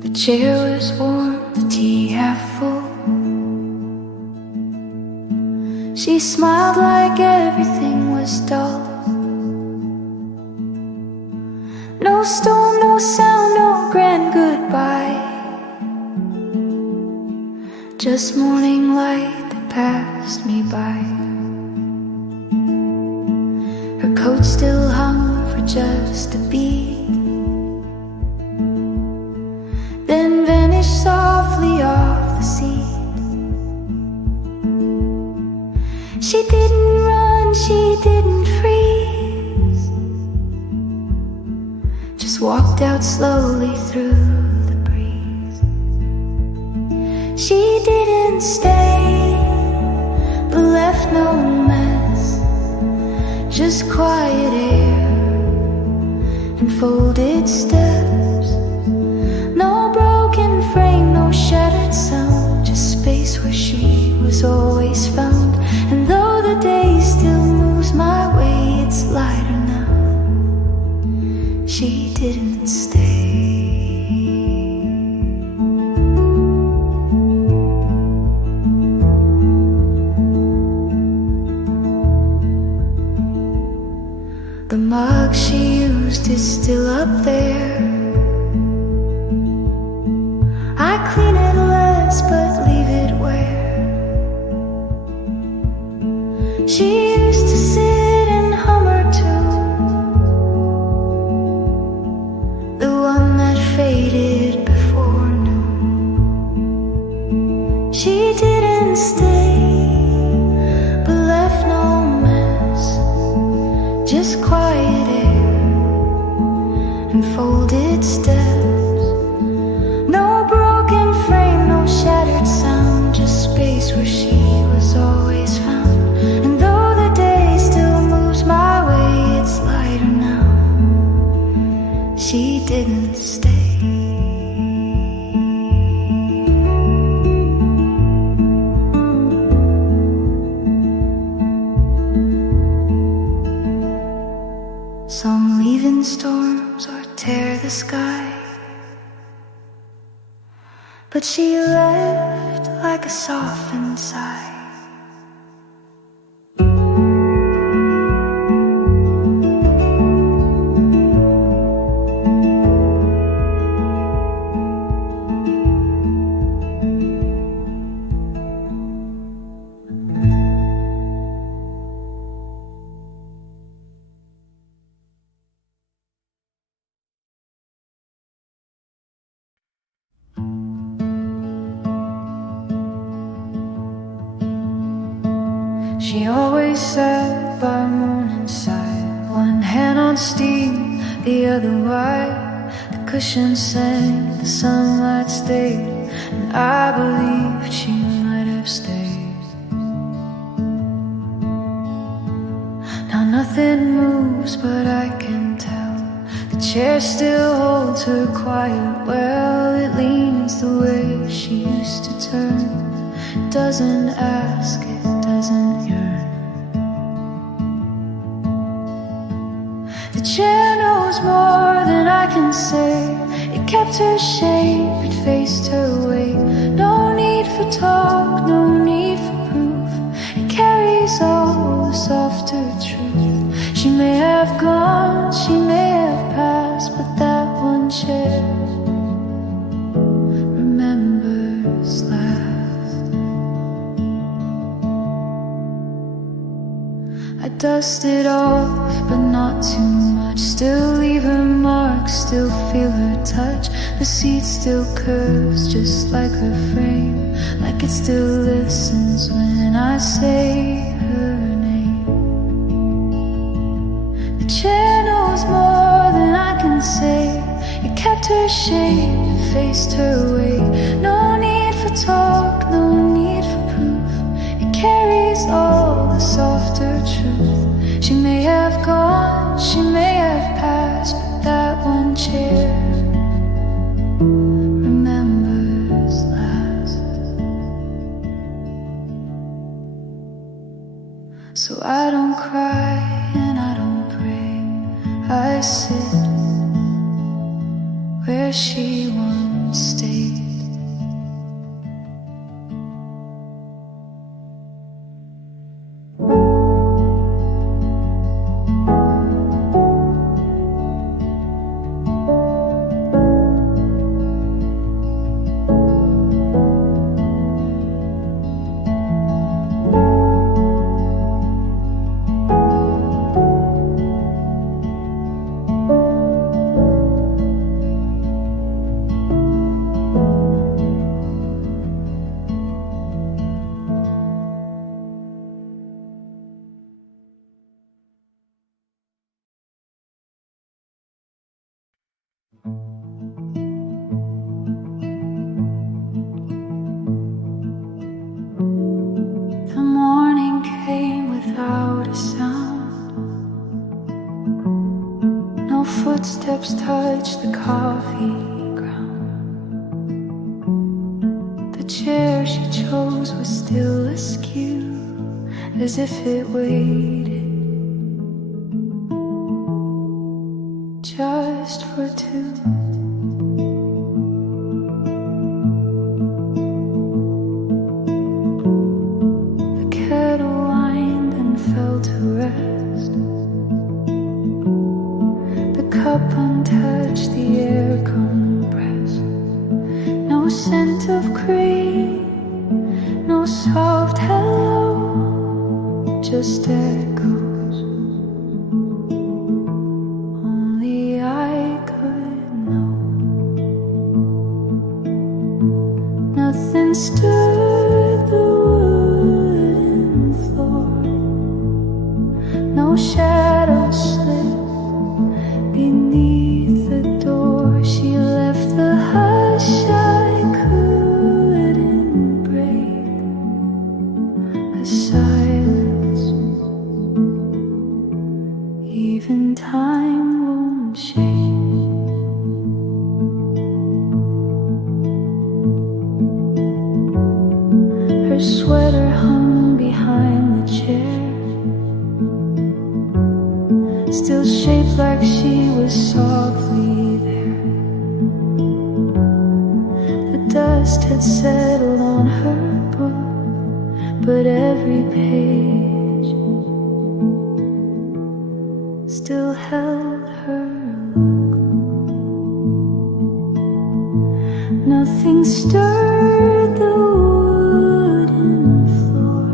The chair was warm, the tea half full. She smiled like everything was dull. No storm, no sound, no grand goodbye, just morning light that passed me by. Her coat still hung for just a beat, then vanished softly off the seat. She didn't run, she didn't freeze, just walked out slowly through the breeze. She didn't stay, but left no mess, just quiet air and folded steps. No broken frame, no shattered sound, just space where she was always found. And though the day still moves my way, it's lighter now. She didn't stay. The mug she used is still up there. I clean it less but leave it where she used to sit and hum her tune, the one that faded before noon. She didn't stay, but left no mess, just quiet air and folded steps. No broken frame, no shattered sound, just space where she was always found. And though the day still moves my way, it's lighter now. She didn't stay. Some leave in storms or tear the sky, but she left like a softened sigh. She always sat by morning side, one hand on steam, the other wide. The cushion sang, the sunlight stayed, and I believed she might have stayed. Now nothing moves, but I can tell the chair still holds her quiet well. It leans the way she used to turn, it doesn't ask, it doesn't yearn. The chair knows more than I can say. It kept her shape, it faced her weight. No need for talk, no need for proof. It carries all the softer truth. She may have gone, she may have passed, but that one chair remembers last. I dust it off, but not too much. Still leave her mark, still feel her touch. The seat still curves just like her frame, like it still listens when I say her name. The chair knows more than I can say. It kept her shape, faced her way. No need for talk, no need for proof. It carries all the softer truth. She may have gone, she may have passed, but that one chair remembers last. So I don't cry and I don't pray. I sit where she once stayed. The morning came without a sound. No footsteps touched the coffee ground. The chair she chose was still askew, as if it waited just for two. Untouched, the air compressed. No scent of cream, no soft hello, just echoes. Only I could know. Nothing stirred the wooden floor. No shadow slipped beneath the door. She left the hush I couldn't break, a silence even time won't shake. Her sweater hung behind the chair, still shaped like she was softly there. The dust had settled on her book, but every page still held her look. Nothing stirred the wooden floor.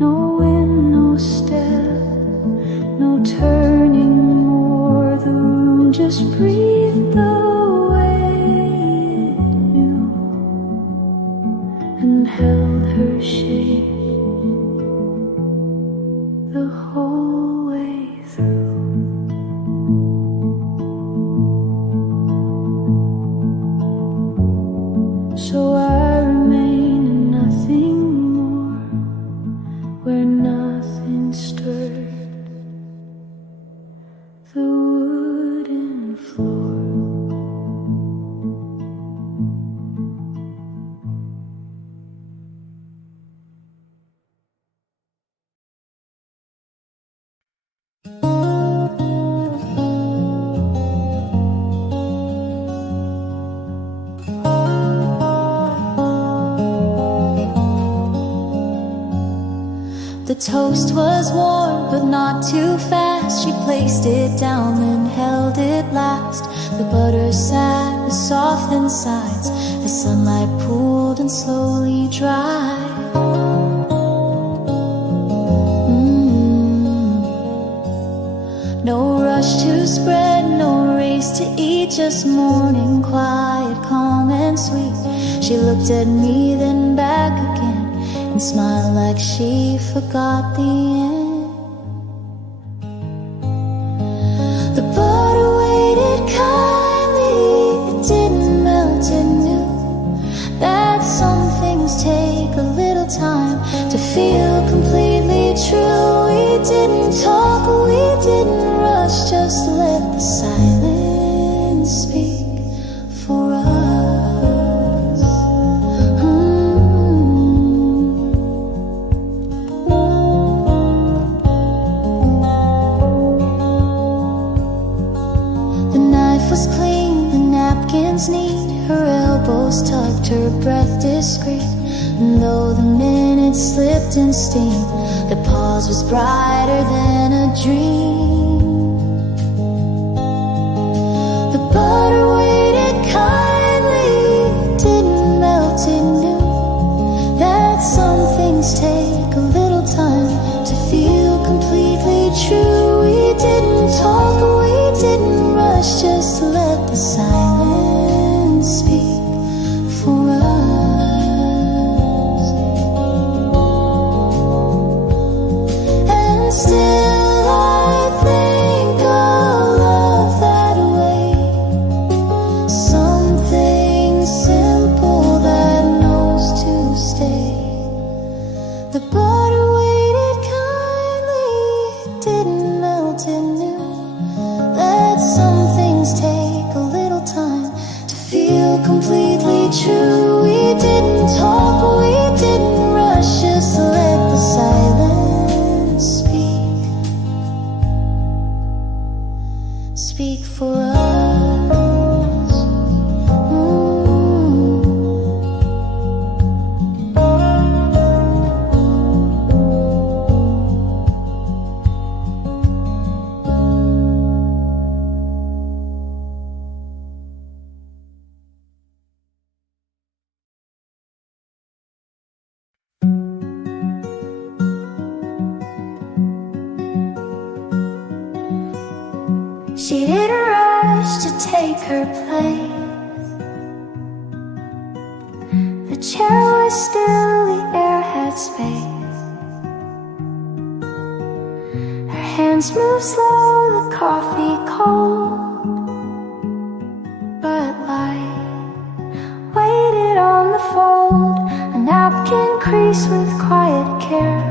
No wind, no step, no turning more. The room just breathed the way it knew, and held her shape the whole way through. So I remain in nothing more, where nothing stirred the wooden floor. The toast was warm, but not too fast. She placed it down and held it last. The butter sat with softened sides as sunlight pooled and slowly dried. just morning, quiet, calm and sweet. She looked at me, then back again, and smiled like she forgot the end. The butter waited kindly, it didn't melt, it knew that some things take a little time to feel completely true. We didn't talk, we didn't rush, just let the silence speak for us. The knife was clean, the napkins neat, her elbows tucked, her breath discreet. And though the minutes slipped in steam, the pause was brighter than a dream. The butter waited kindly, didn't melt, it knew that some things take a little time to feel completely true. We didn't talk, we didn't rush, just let the silence speak for us. Still I think I'll love that way. Something simple that knows to stay. The butter waited kindly, it didn't melt, it knew that some things take a little time to feel completely true. We didn't talk, we didn't rush, just let the silence speak for us. She didn't rush to take her place. The chair was still, the air had space. Her hands moved slow, the coffee cold, but light waited on the fold, a napkin creased with quiet care.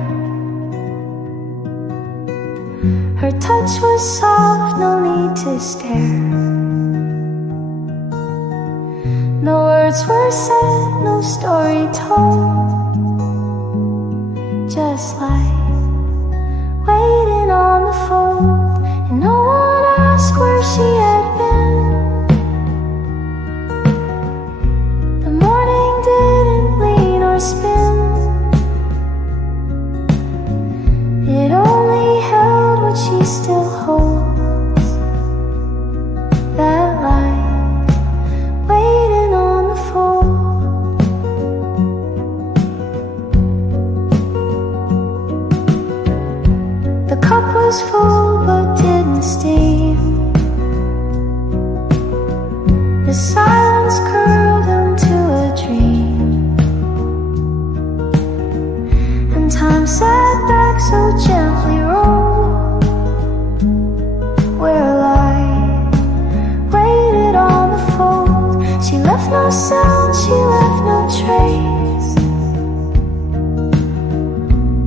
Her touch was soft, no need to stare. No words were said, no story told, just light waiting on the fold. And no one asked where she had been. The morning didn't lean or spin, it only held what she still holds, that light waiting on the fold. The cup was full but didn't steam. The silence curled into a dream, and time sat back so gently rolled, where light waited on the fold. She left no sound, she left no trace,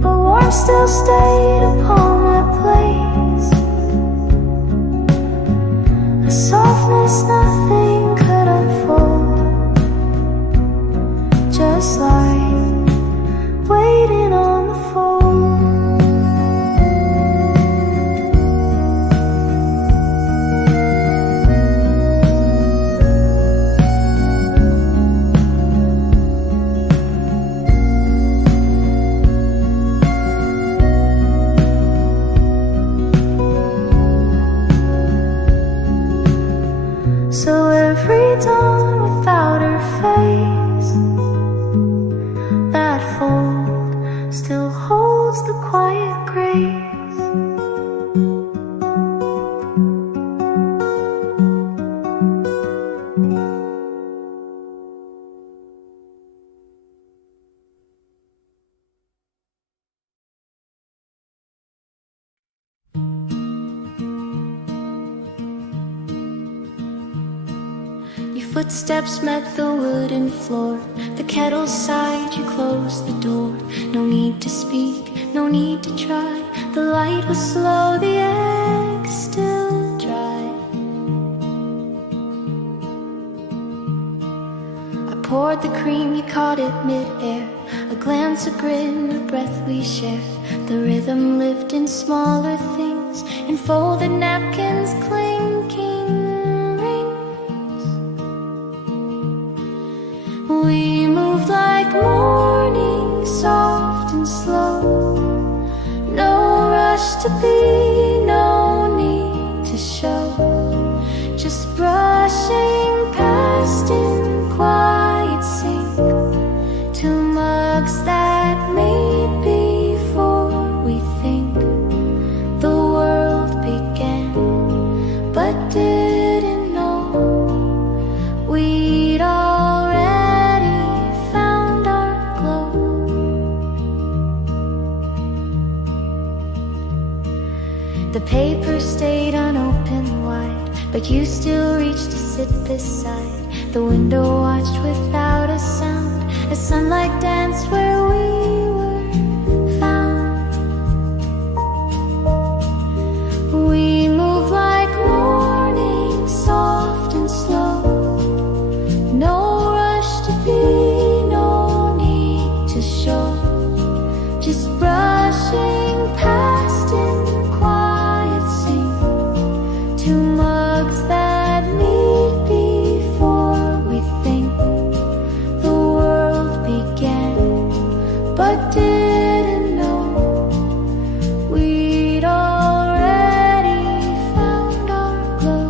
but warmth still stayed upon that place. A softness nothing could unfold, just light waiting on the fold. So every dawn without her face, that fold still holds the quiet grace. Footsteps met the wooden floor. The kettle sighed, you closed the door. No need to speak, no need to try. The light was slow, the egg still dry. I poured the cream, you caught it mid-air. A glance, a grin, a breath we shared. The rhythm lived in smaller things, in folded napkins, clinking rings. We moved like morning, soft and slow. No rush to be, no need to show. Just brushing past in quiet sync. Two mugs that meet before we think the world began, but didn't know we'd already found our glow. The paper stayed unopened wide, but you still reached to sit beside. The window watched without a sound as sunlight danced where we were found. We moved like morning, soft and slow. No rush to be, no need to show. Just brushing past in quiet sync. Two mugs that meet before we think the world began, but didn't know we'd already found our glow.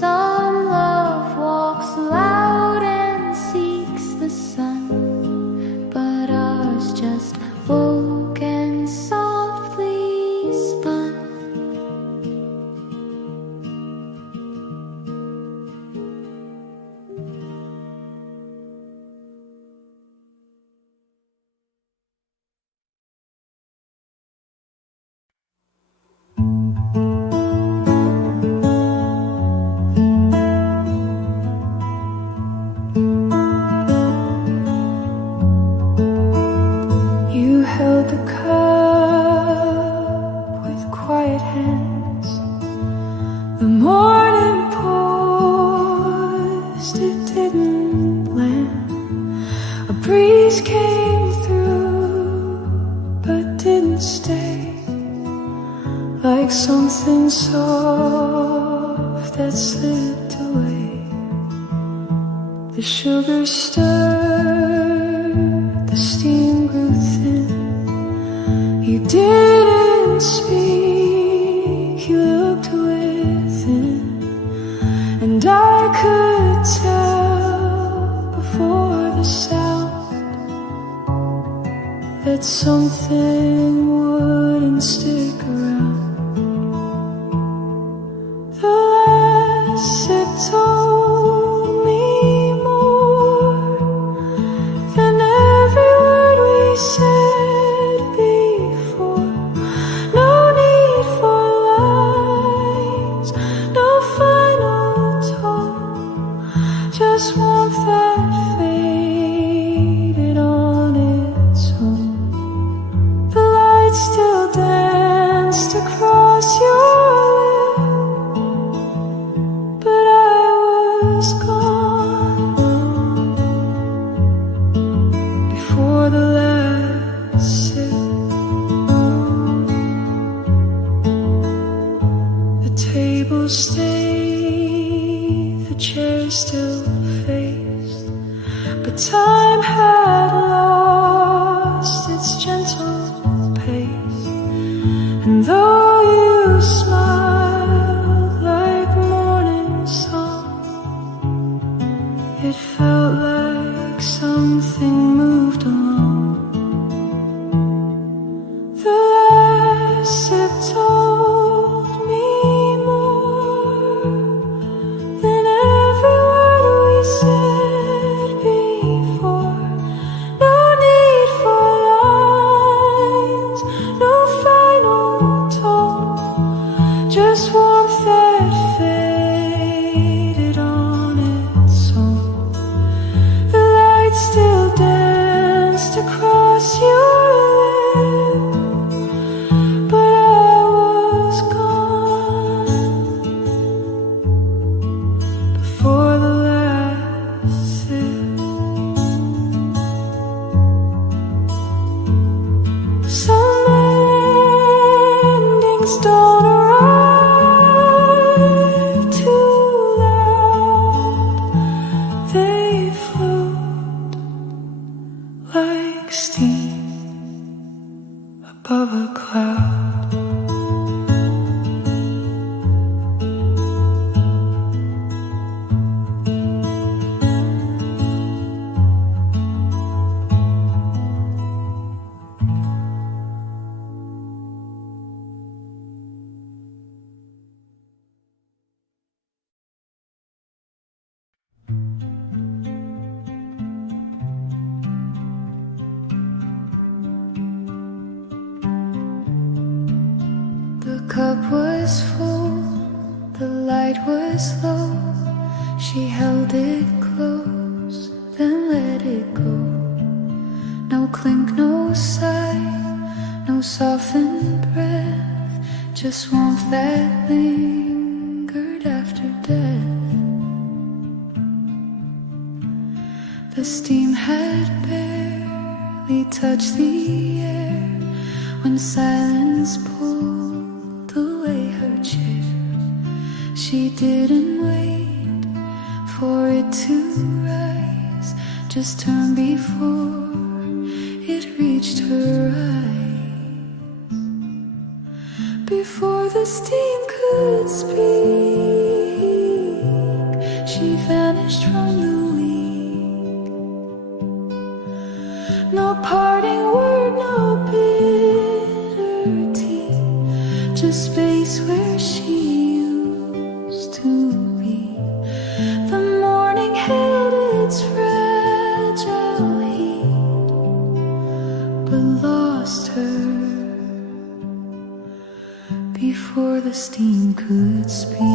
Some love walks loud and seeks the sun, but ours just woke and softly spun. You held the cup with quiet hands. The morning paused, it didn't land. A breeze came through, but didn't stay. Like something soft that slipped away. The sugar stirred, the steam grew thin. You didn't speak, you looked within. And I could tell before the sound that something wouldn't stick around. The last sip told me more than every word we said before. No need for lines, no final tone, just warmth that faded on its own. The light still danced across your lip, but I was gone before the last sip. The table stayed, the chairs still faced, but time had lost its gentle pace. And though you smiled like morning sun, it felt like something moved along. The cup was full, the light was low. She held it close, then let it go. No clink, no sigh, no softened breath, just warmth that lingered after death. The steam had barely touched the air when silence pulled away her chair. She didn't wait for it to rise, just turned before it reached her eyes. Before the steam could speak, she vanished from the week. No parting word, no bitter tea, just space where she used to be. The morning held its fragile heat, but lost her before the steam could speak.